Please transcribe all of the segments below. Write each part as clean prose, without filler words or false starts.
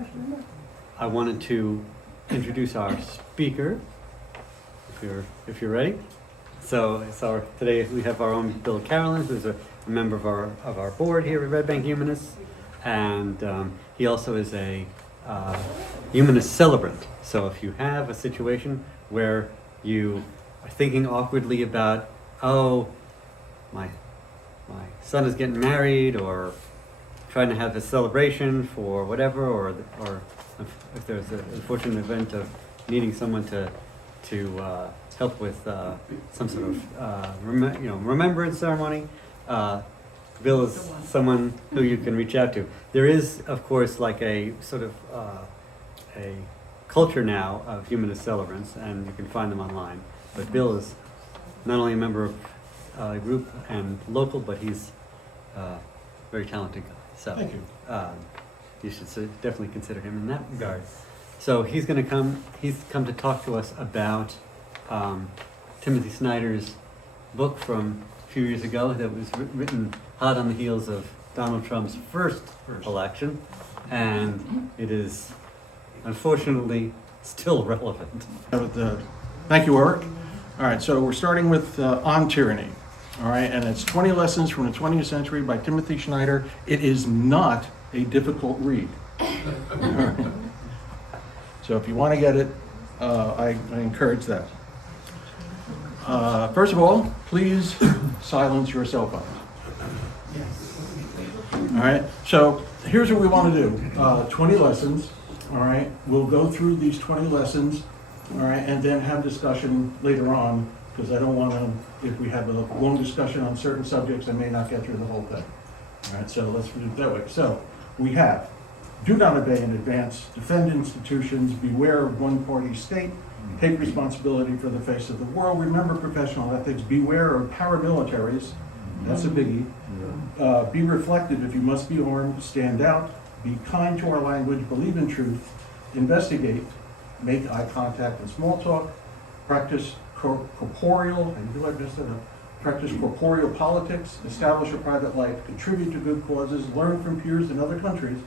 I wanted to introduce our speaker, if you're ready. So today we have our own Bill Carolyn, who's a member of our board here at Red Bank Humanists, and he also is a humanist celebrant. So if you have a situation where you are thinking awkwardly about, oh, my son is getting married, or trying to have a celebration for whatever, or if there's an unfortunate event of needing someone to help with some sort of remembrance ceremony, Bill is someone who you can reach out to. There is, of course, like a sort of a culture now of humanist celebrants, and you can find them online. But Bill is not only a member of a group and local, but he's a very talented guy. So thank you. You should definitely consider him in that regard. So he's come to talk to us about Timothy Snyder's book from a few years ago that was written hot on the heels of Donald Trump's first election, and it is unfortunately still relevant. Thank you, Eric. All right, so we're starting with On Tyranny. All right, and it's 20 Lessons from the 20th Century by Timothy Snyder. It is not a difficult read. Right. So if you want to get it, I encourage that. First of all, please silence your cell phones. All right, so here's what we want to do. 20 lessons, all right? We'll go through these 20 lessons, all right, and then have discussion later on, because I don't want to, if we have a long discussion on certain subjects, I may not get through the whole thing. All right, so let's do it that way. So we have, do not obey in advance, defend institutions, beware of one-party state, take responsibility for the face of the world, remember professional ethics, beware of paramilitaries, that's a biggie, be reflective if you must be armed, stand out, be kind to our language, believe in truth, investigate, make eye contact and small talk, practice corporeal politics, establish a private life, contribute to good causes, learn from peers in other countries,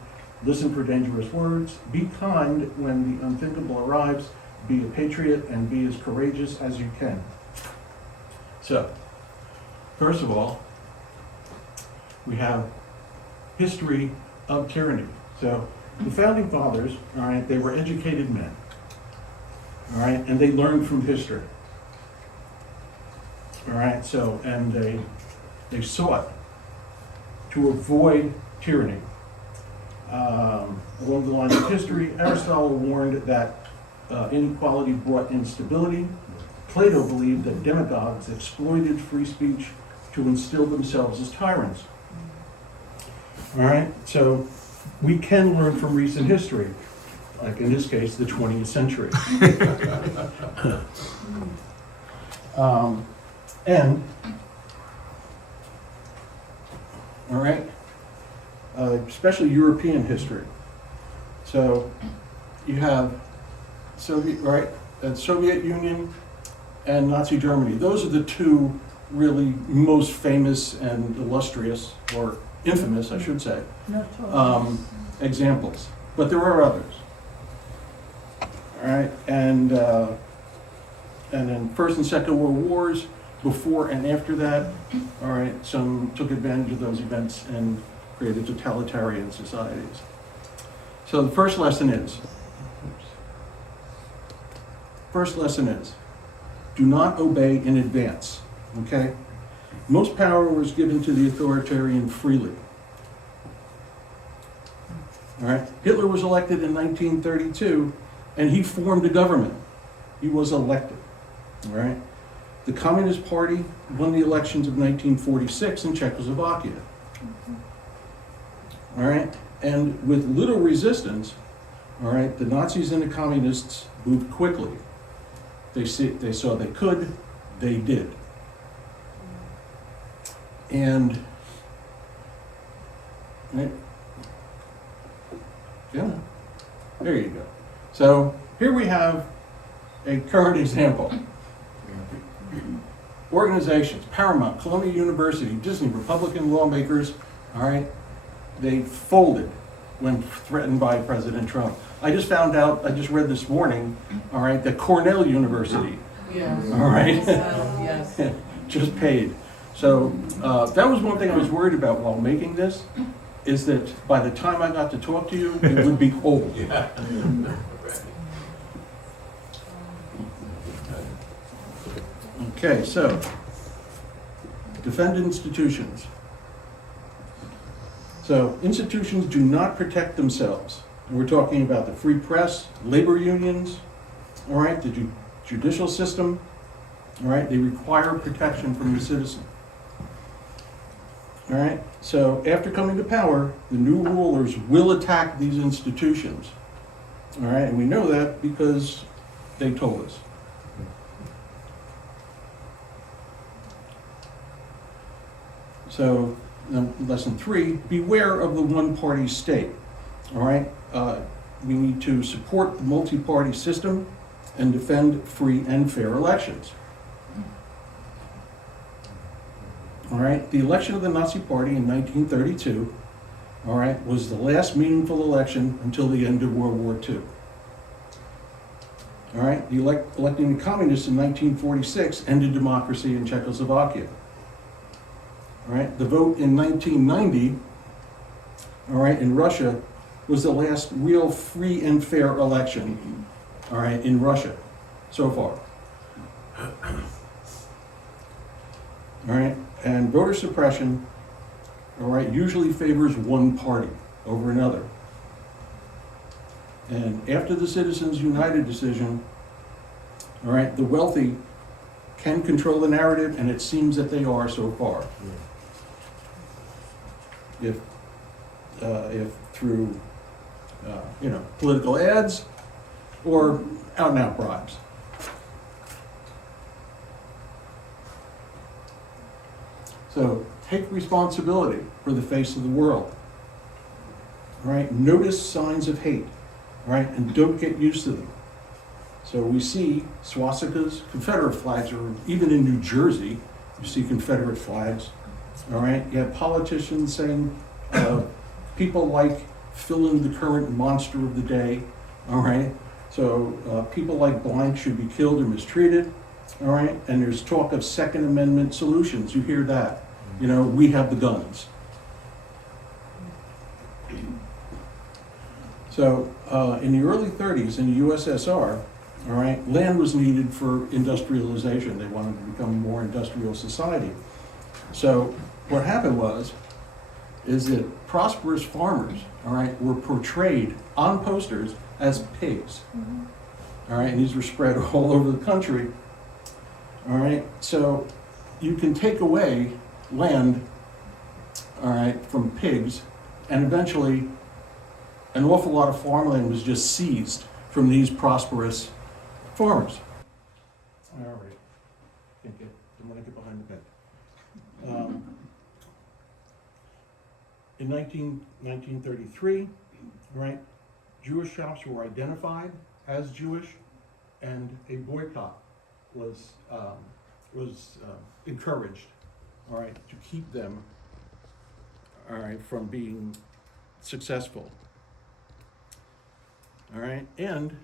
listen for dangerous words, be kind when the unthinkable arrives, be a patriot, and be as courageous as you can. So, first of all, we have history of tyranny. So, the founding fathers, all right, they were educated men, all right, and they learned from history. All right, so, and they sought to avoid tyranny. Along the lines of history, Aristotle warned that inequality brought instability. Plato believed that demagogues exploited free speech to instill themselves as tyrants. All right, so we can learn from recent history, like in this case, the 20th century. And, all right, especially European history. So you have Soviet Union and Nazi Germany. Those are the two really most famous and illustrious, or infamous, I should say, examples. But there are others. All right, and then First and Second World Wars, before and after that, all right, some took advantage of those events and created totalitarian societies. So the first lesson is, do not obey in advance, okay? Most power was given to the authoritarian freely. All right, Hitler was elected in 1932, and he formed a government. He was elected, all right? The Communist Party won the elections of 1946 in Czechoslovakia. All right, and with little resistance, all right, the Nazis and the Communists moved quickly. They saw they could, they did. And, right, yeah, there you go. So here we have a current example. Organizations, Paramount, Columbia University, Disney, Republican lawmakers, all right, they folded, when threatened by President Trump. I just found out, I just read this morning, all right, that Cornell University, Yes. all right, Yes. just paid. So that was one thing I was worried about while making this, is that by the time I got to talk to you, it would be cold. Okay, so defend institutions. So institutions do not protect themselves. And we're talking about the free press, labor unions, all right, the judicial system, all right, they require protection from the citizen. All right, so after coming to power, the new rulers will attack these institutions. All right, and we know that because they told us. So, lesson 3, beware of the one-party state. All right, we need to support the multi-party system and defend free and fair elections. All right, the election of the Nazi Party in 1932, all right, was the last meaningful election until the end of World War II. All right, electing the communists in 1946 ended democracy in Czechoslovakia. All right, the vote in 1990, all right, in Russia was the last real free and fair election, all right, in Russia so far. All right, and voter suppression, all right, usually favors one party over another. And after the Citizens United decision, all right, the wealthy can control the narrative, and it seems that they are so far. If through, political ads or out-and-out bribes. So take responsibility for the face of the world. All right, notice signs of hate. All right, and don't get used to them. So we see swastikas, Confederate flags, or even in New Jersey, you see Confederate flags. All right, you have politicians saying people like fill in the current monster of the day. All right, so people like blank should be killed or mistreated. All right, and there's talk of Second Amendment solutions. You hear that? You know, we have the guns. So in the early 30s in the USSR, all right, land was needed for industrialization. They wanted to become a more industrial society. So what happened is that prosperous farmers, all right, were portrayed on posters as pigs. All right, and these were spread all over the country. All right, so you can take away land, all right, from pigs, and eventually an awful lot of farmland was just seized from these prosperous farmers. All right, I'm gonna get behind the bed. In 1933, right, Jewish shops were identified as Jewish, and a boycott was encouraged, all right, to keep them, all right, from being successful. All right, and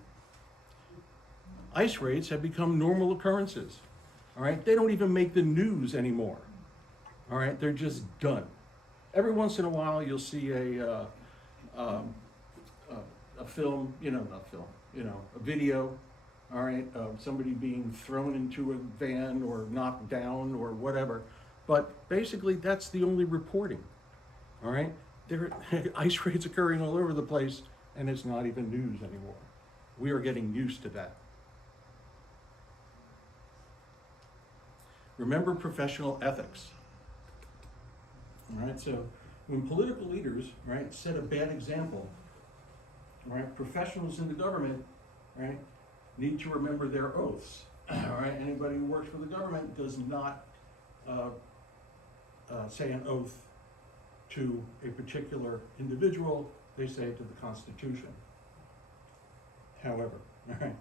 ICE raids have become normal occurrences. All right, they don't even make the news anymore. All right, they're just done. Every once in a while, you'll see a film, a video, all right, of somebody being thrown into a van or knocked down or whatever. But basically, that's the only reporting. All right, there are ICE raids occurring all over the place, and it's not even news anymore. We are getting used to that. Remember professional ethics. All right, so when political leaders, right, set a bad example, right, professionals in the government, right, need to remember their oaths. All right, anybody who works for the government does not say an oath to a particular individual. They say it to the Constitution. However, all right,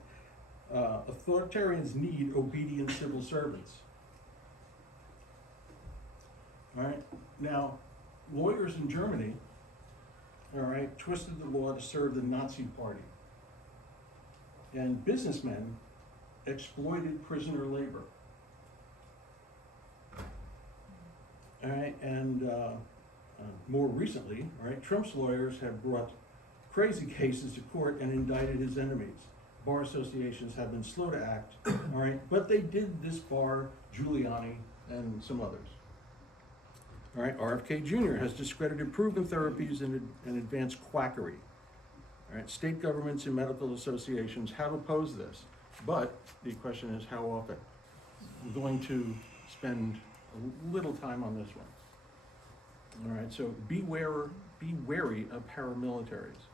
authoritarians need obedient civil servants. All right, now, lawyers in Germany, all right, twisted the law to serve the Nazi party. And businessmen exploited prisoner labor. All right, and more recently, all right, Trump's lawyers have brought crazy cases to court and indicted his enemies. Bar associations have been slow to act, all right, but they did disbar Giuliani and some others. All right, RFK Jr. has discredited proven therapies and advanced quackery. All right, state governments and medical associations have opposed this, but the question is how often? I'm going to spend a little time on this one. All right, so be wary of paramilitaries.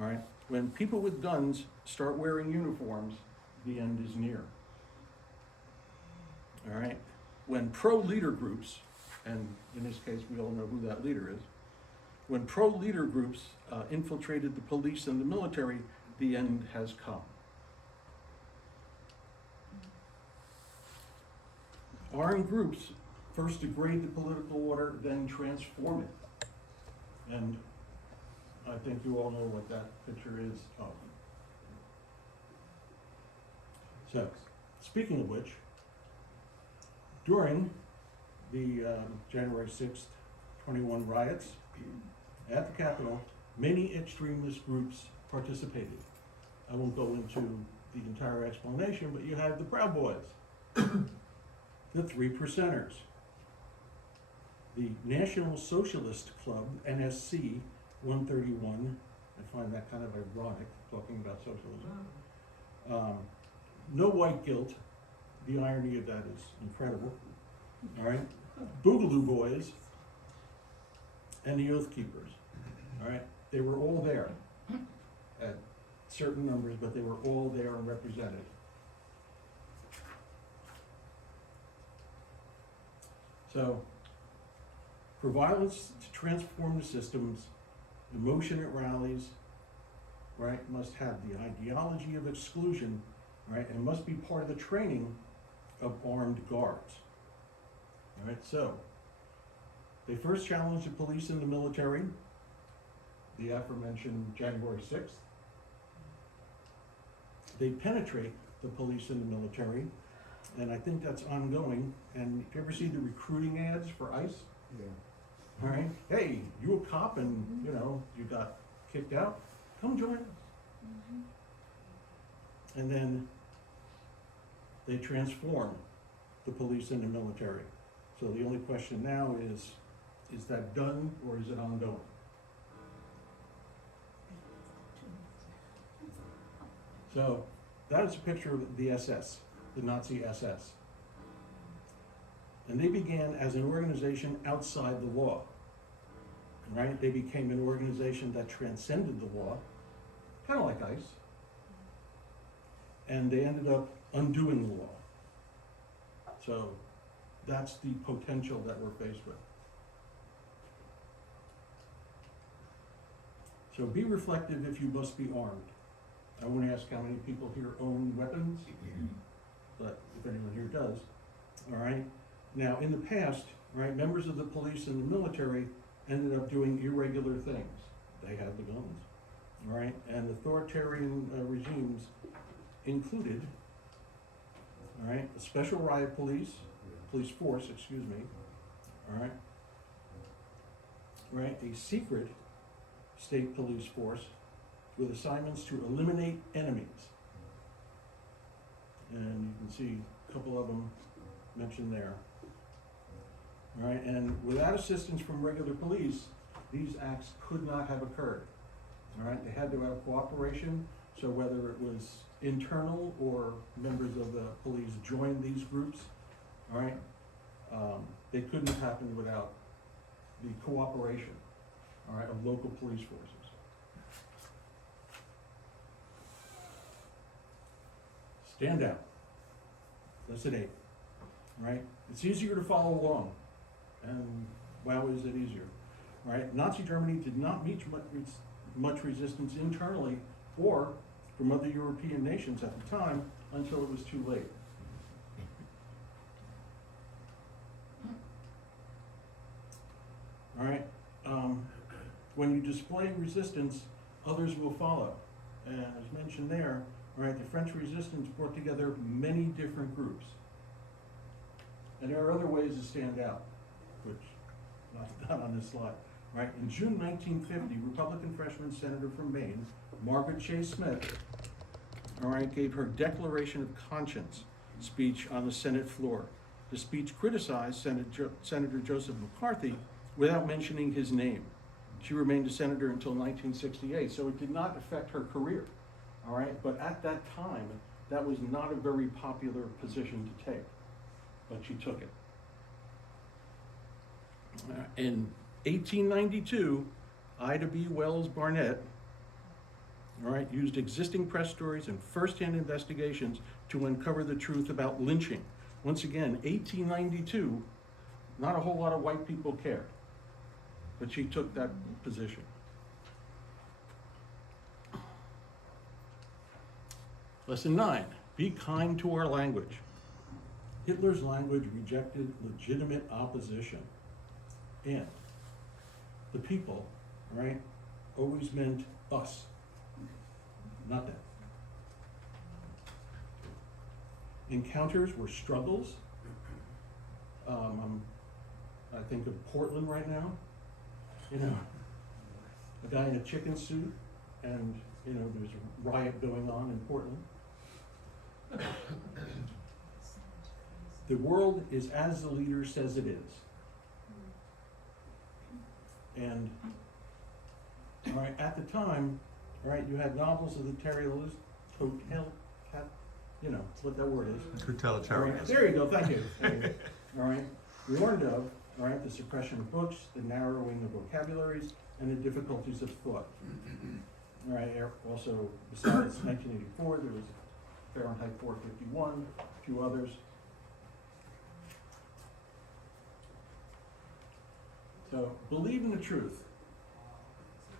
All right, when people with guns start wearing uniforms, the end is near. All right, when pro-leader groups, and in this case we all know who that leader is, when pro-leader groups infiltrated the police and the military, the end has come. Armed groups first degrade the political order, then transform it. And I think you all know what that picture is of. So, speaking of which, during the January 6th, 21 riots at the Capitol, many extremist groups participated. I won't go into the entire explanation, but you have the Proud Boys, the Three Percenters, the National Socialist Club, NSC 131. I find that kind of ironic, talking about socialism. No White Guilt. The irony of that is incredible. All right, Boogaloo Boys, and the Oath Keepers. All right, they were all there at certain numbers, but they were all there and represented. So, for violence to transform the systems, emotion at rallies, right, must have the ideology of exclusion, right, and must be part of the training of armed guards. All right, so they first challenged the police and the military, the aforementioned January 6th. They penetrate the police and the military, and I think that's ongoing. And if you ever see the recruiting ads for ICE, Yeah. all right, hey, you a cop and, you know, you got kicked out, come join us. And then they transform the police and the military. So the only question now is that done or is it ongoing? So that is a picture of the SS, the Nazi SS. And they began as an organization outside the law, right? They became an organization that transcended the law, kind of like ICE. And they ended up undoing the law. So that's the potential that we're faced with. So be reflective if you must be armed. I won't ask how many people here own weapons, but if anyone here does, all right? Now, in the past, right, members of the police and the military ended up doing irregular things. They had the guns, all right? And authoritarian regimes included, all right, a special riot police force, excuse me, all right? Right, a secret state police force with assignments to eliminate enemies. And you can see a couple of them mentioned there. All right, and without assistance from regular police, these acts could not have occurred. All right, they had to have cooperation, so whether it was internal or members of the police joined these groups, all right, they couldn't have happened without the cooperation, all right, of local police forces. Stand out. Lesson 8, right? It's easier to follow along. And wow, is it easier, right? Nazi Germany did not meet much resistance internally or from other European nations at the time until it was too late. All right. when you display resistance, others will follow. And as mentioned there, all right, the French resistance brought together many different groups. And there are other ways to stand out, which not on this slide. Right? In June 1950, Republican freshman senator from Maine, Margaret Chase Smith, all right, gave her Declaration of Conscience speech on the Senate floor. The speech criticized Senator Joseph McCarthy without mentioning his name. She remained a senator until 1968, so it did not affect her career. All right, but at that time, that was not a very popular position to take, but she took it. In 1892, Ida B. Wells Barnett, all right, used existing press stories and first-hand investigations to uncover the truth about lynching. Once again, 1892, not a whole lot of white people cared, but she took that position. Lesson 9, be kind to our language. Hitler's language rejected legitimate opposition. And the people, right, always meant us, not them. Encounters were struggles. I think of Portland right now. You know, a guy in a chicken suit, and you know there's a riot going on in Portland. The world is as the leader says it is. And all right, at the time, all right, you had novels of the you know what that word is. Totalitarian. Right, there you go. Thank you. All right, warned of all right the suppression of books, the narrowing of vocabularies, and the difficulties of thought. All right. Also, besides 1984, there was Fahrenheit 451, a few others. So, believe in the truth.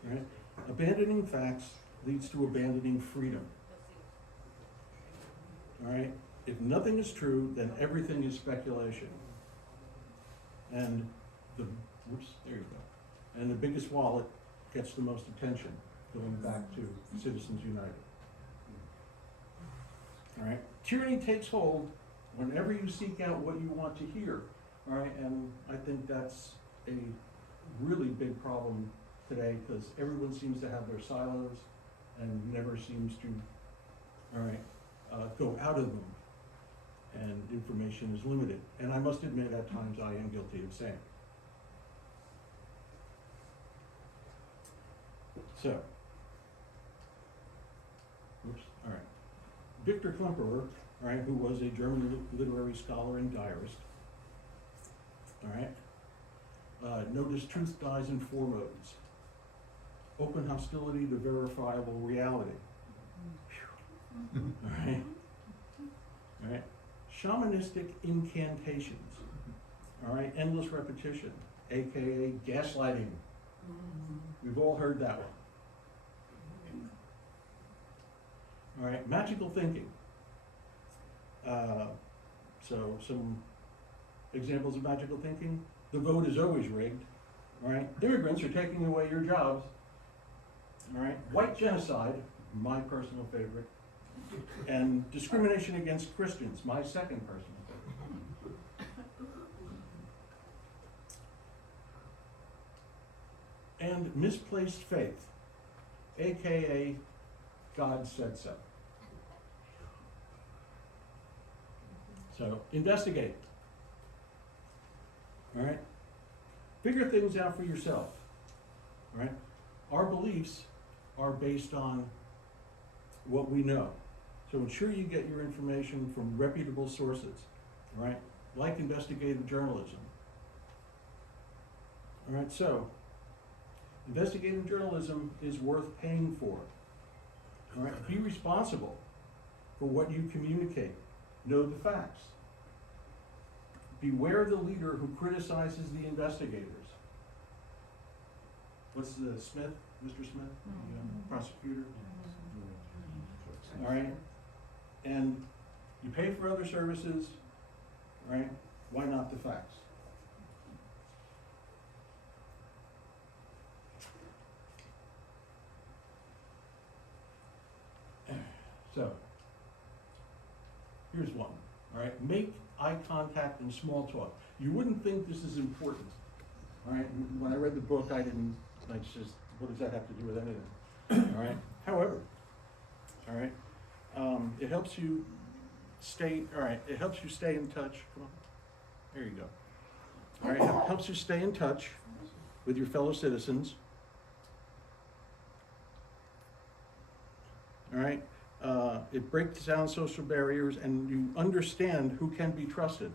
Right? Abandoning facts leads to abandoning freedom. All right? If nothing is true, then everything is speculation. And there you go. And the biggest wallet gets the most attention, going back to Citizens United. All right? Tyranny takes hold whenever you seek out what you want to hear. All right? And I think that's a really big problem today because everyone seems to have their silos and never seems to, all right, go out of them. And information is limited. And I must admit, at times I am guilty of saying. So, oops, all right. Victor Klemperer, all right, who was a German literary scholar and diarist, all right, noticed truth dies in 4 modes. Open hostility to verifiable reality. All right. All right. Shamanistic incantations. All right. Endless repetition, aka gaslighting. We've all heard that one. All right. Magical thinking. So some examples of magical thinking. The vote is always rigged. All right. Immigrants are taking away your jobs. All right. White genocide, my personal favorite. And discrimination against Christians, my second personal favorite. And misplaced faith, aka God said so. So investigate. All right? Figure things out for yourself. All right? Our beliefs are based on what we know. So ensure you get your information from reputable sources, all right? Like investigative journalism. All right, so investigative journalism is worth paying for. All right, be responsible for what you communicate. Know the facts. Beware the leader who criticizes the investigators. What's the Smith, Mr. Smith, the prosecutor? All right, and you pay for other services, right? Why not the facts? So, here's one, all right? Make eye contact and small talk. You wouldn't think this is important, all right? When I read the book, I didn't, like, just, what does that have to do with anything? All right? However, all right, it helps you stay, all right, it helps you stay in touch. Come on, there you go. All right, it helps you stay in touch with your fellow citizens. All right, it breaks down social barriers and you understand who can be trusted.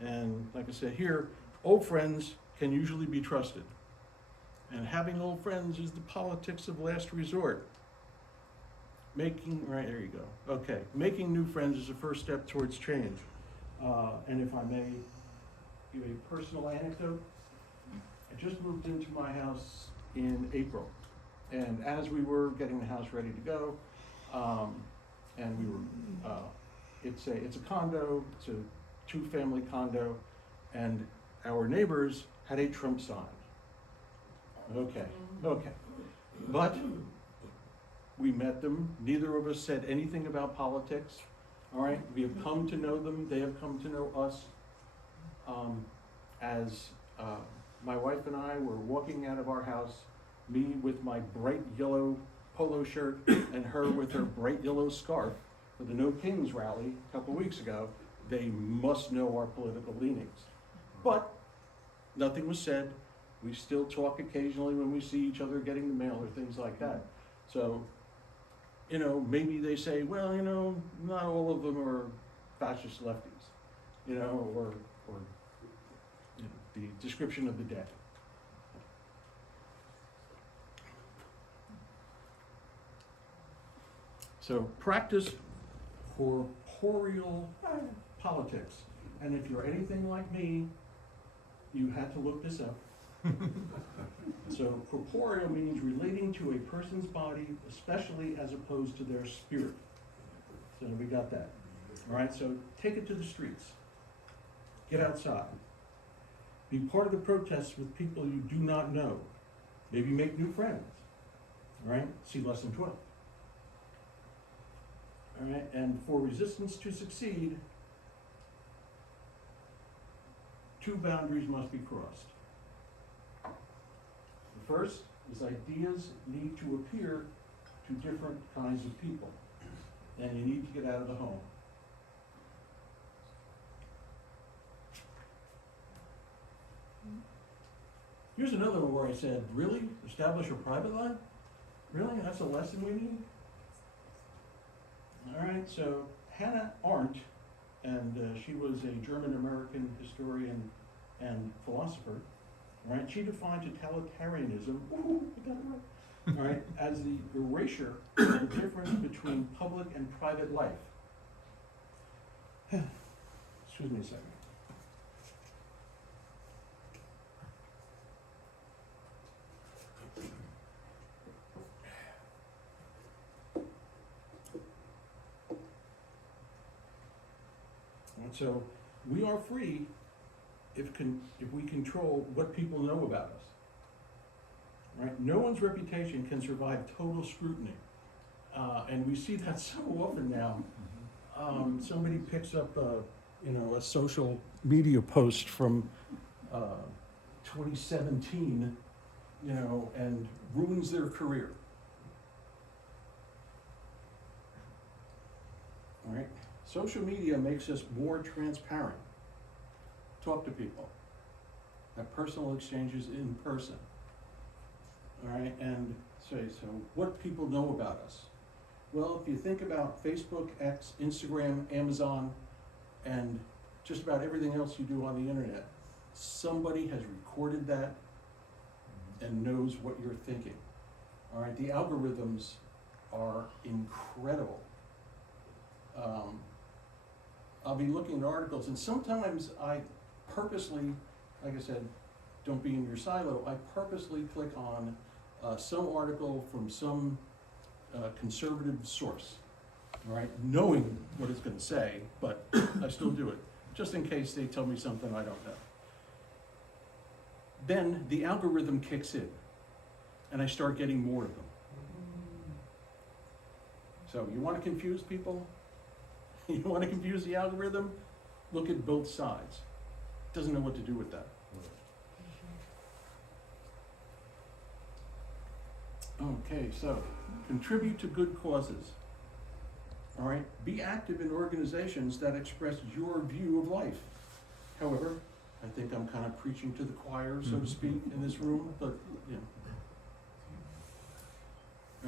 And like I said here, old friends can usually be trusted. And having old friends is the politics of last resort. Right, there you go. Okay, making new friends is the first step towards change. And if I may give a personal anecdote, I just moved into my house in April. And as we were getting the house ready to go, and we were, it's a condo, it's a 2-family condo, and our neighbors had a Trump sign. Okay. But we met them, neither of us said anything about politics, all right? We have come to know them, they have come to know us. As my wife and I were walking out of our house, me with my bright yellow polo shirt and her with her bright yellow scarf for the No Kings rally a couple weeks ago, they must know our political leanings. But nothing was said. We still talk occasionally when we see each other getting the mail or things like that. So, you know, maybe they say, well, you know, not all of them are fascist lefties, you know, or you know, the description of the day. So practice corporeal politics. And if you're anything like me, you had to look this up. So corporeal means relating to a person's body, especially as opposed to their spirit. So we got that. All right, so take it to the streets. Get outside. Be part of the protests with people you do not know. Maybe make new friends. All right, see lesson 12. All right, and for resistance to succeed, 2 boundaries must be crossed. The first is ideas need to appear to different kinds of people, and you need to get out of the home. Here's another one where I said, really? Establish a private life? Really? That's a lesson we need? All right, so Hannah Arendt, and she was a German-American historian and philosopher, right? She defined totalitarianism, I got it right, all right, as the erasure of the difference between public and private life. Excuse me a second. And so we are free if we control what people know about us. Right? No one's reputation can survive total scrutiny. And we see that so often now. Somebody picks up a social media post from 2017, and ruins their career. All right? Social media makes us more transparent. Talk to people. Have personal exchanges in person. All right, and so what people know about us? Well, if you think about Facebook, X, Instagram, Amazon, and just about everything else you do on the internet, somebody has recorded that and knows what you're thinking. All right, the algorithms are incredible. I'll be looking at articles, and sometimes I purposely, like I said, don't be in your silo, I purposely click on some article from some conservative source, all right, knowing what it's going to say, but I still do it, just in case they tell me something I don't know. Then the algorithm kicks in, and I start getting more of them. So you want to confuse people? You want to confuse the algorithm? Look at both sides. Doesn't know what to do with that. Okay, so contribute to good causes. All right, be active in organizations that express your view of life. However, I think I'm kind of preaching to the choir, so to speak, in this room, but yeah.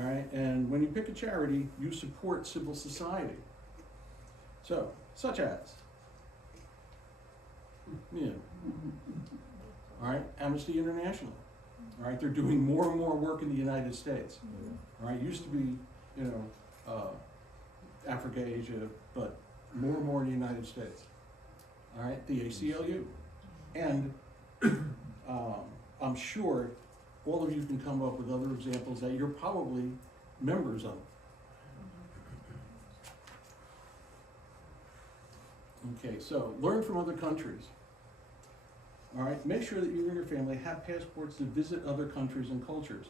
All right, and when you pick a charity, you support civil society. So, such as, yeah. All right, Amnesty International. All right, they're doing more and more work in the United States. All right, used to be, Africa, Asia, but more and more in the United States. All right, the ACLU. And I'm sure all of you can come up with other examples that you're probably members of. Okay, so learn from other countries. All right, make sure that you and your family have passports to visit other countries and cultures.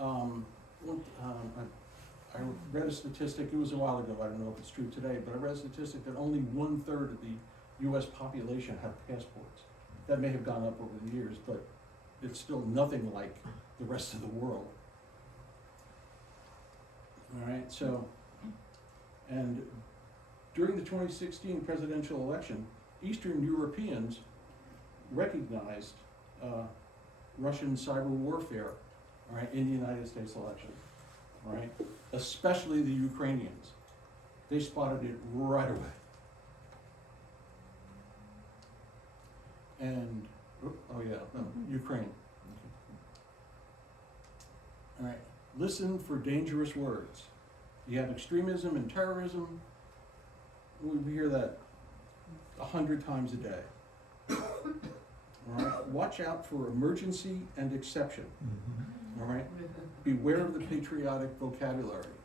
I read a statistic, it was a while ago, I don't know if it's true today, but I read a statistic that only 1/3 of the US population have passports. That may have gone up over the years, but it's still nothing like the rest of the world. All right, so, and during the 2016 presidential election, Eastern Europeans recognized Russian cyber warfare, all right, in the United States election, all right, especially the Ukrainians. They spotted it right away. And, Ukraine. All right, listen for dangerous words. You have extremism and terrorism. We hear that 100 times a day. All right, watch out for emergency and exception. All right, beware of the patriotic vocabulary.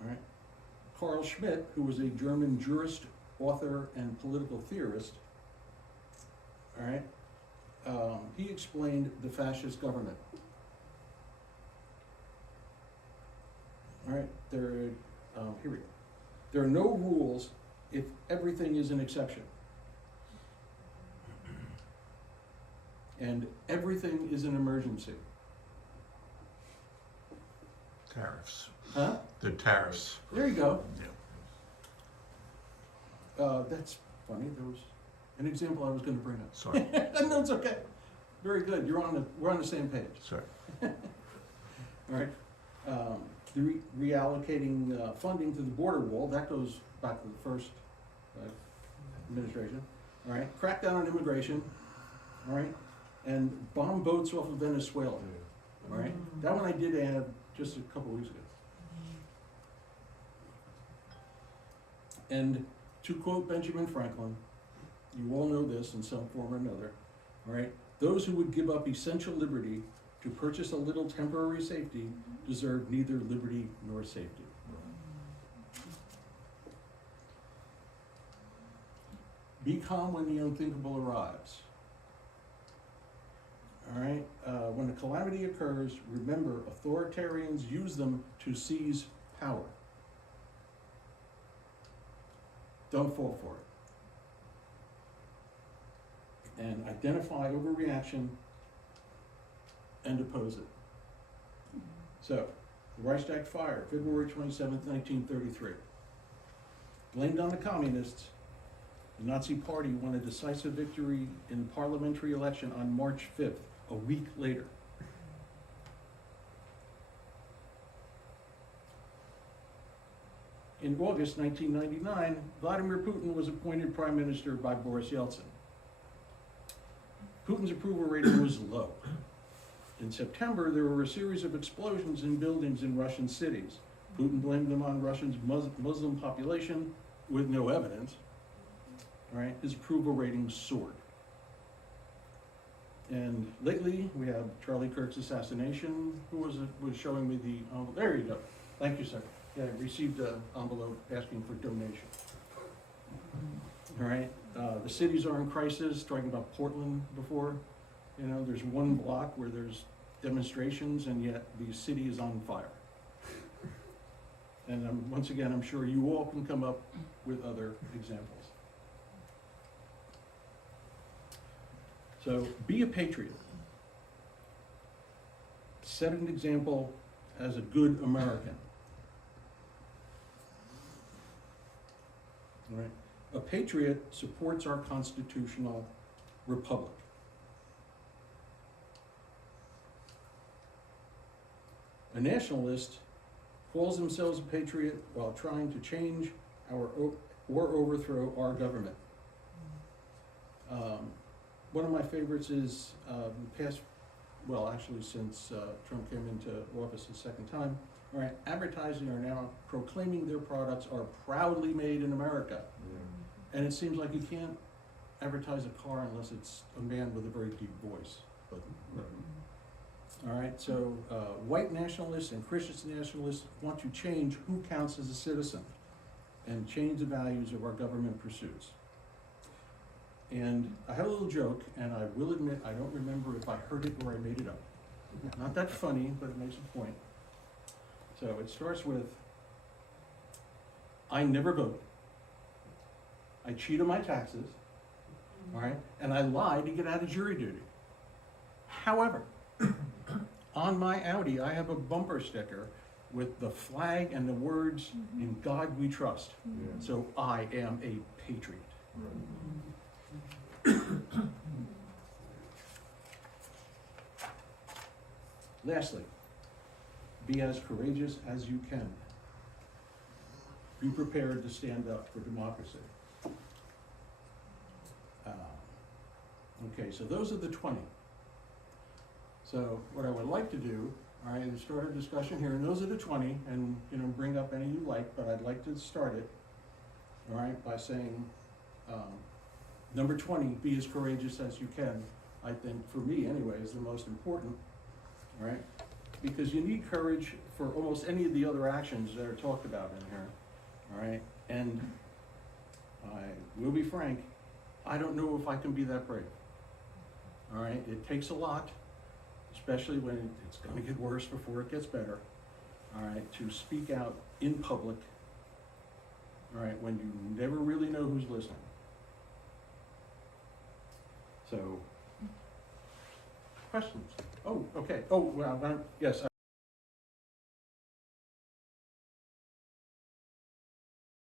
All right, Carl Schmitt, who was a German jurist, author, and political theorist, all right, he explained the fascist government. All right, here we go. There are no rules if everything is an exception. And everything is an emergency. Tariffs. Huh? The tariffs. There you go. Yeah. That's funny. There was an example I was going to bring up. Sorry. No, it's okay. Very good. We're on the same page. Sorry. All right. The reallocating funding to the border wall, that goes back to the first administration. All right. Crackdown on immigration. All right. And bomb boats off of Venezuela. All right. That one I did add just a couple weeks ago. And to quote Benjamin Franklin, you all know this in some form or another, all right? Those who would give up essential liberty to purchase a little temporary safety deserve neither liberty nor safety. Be calm when the unthinkable arrives. All right, when a calamity occurs, remember authoritarians use them to seize power. Don't fall for it. And identify overreaction and oppose it. So, the Reichstag fire, February 27th, 1933. Blamed on the communists, the Nazi Party won a decisive victory in the parliamentary election on March 5th, a week later. In August 1999, Vladimir Putin was appointed prime minister by Boris Yeltsin. Putin's approval rating was low. In September, there were a series of explosions in buildings in Russian cities. Putin blamed them on Russia's Muslim population with no evidence. All right, his approval rating soared. And lately, we have Charlie Kirk's assassination. Who was showing me the envelope? There you go. Thank you, sir. Yeah, I received an envelope asking for donation. All right, the cities are in crisis. Talking about Portland before, you know, there's one block where there's demonstrations, and yet the city is on fire. And once again, I'm sure you all can come up with other examples. So be a patriot. Set an example as a good American. All right. A patriot supports our constitutional republic. A nationalist calls themselves a patriot while trying to change or overthrow our government. One of my favorites is since Trump came into office the second time, all right, advertising are now proclaiming their products are proudly made in America. And it seems like you can't advertise a car unless it's a man with a very deep voice. But, all right, so white nationalists and Christian nationalists want to change who counts as a citizen and change the values of our government pursuits. And I have a little joke, and I will admit I don't remember if I heard it or I made it up. Not that funny, but it makes a point. So it starts with, I never vote. I cheat on my taxes, all right, and I lie to get out of jury duty. However, on my Audi, I have a bumper sticker with the flag and the words, "In God We Trust." So I am a patriot. Lastly, be as courageous as you can. Be prepared to stand up for democracy. Okay, so those are the 20. So what I would like to do, all right, is start a discussion here, and those are the 20, and bring up any you like, but I'd like to start it, all right, by saying, number 20, be as courageous as you can. I think, for me anyway, is the most important, all right, because you need courage for almost any of the other actions that are talked about in here, all right, and I will be frank, I don't know if I can be that brave. All right, it takes a lot, especially when it's going to get worse before it gets better. All right, to speak out in public. All right, when you never really know who's listening. So, questions? Oh, okay. Oh, well, yes.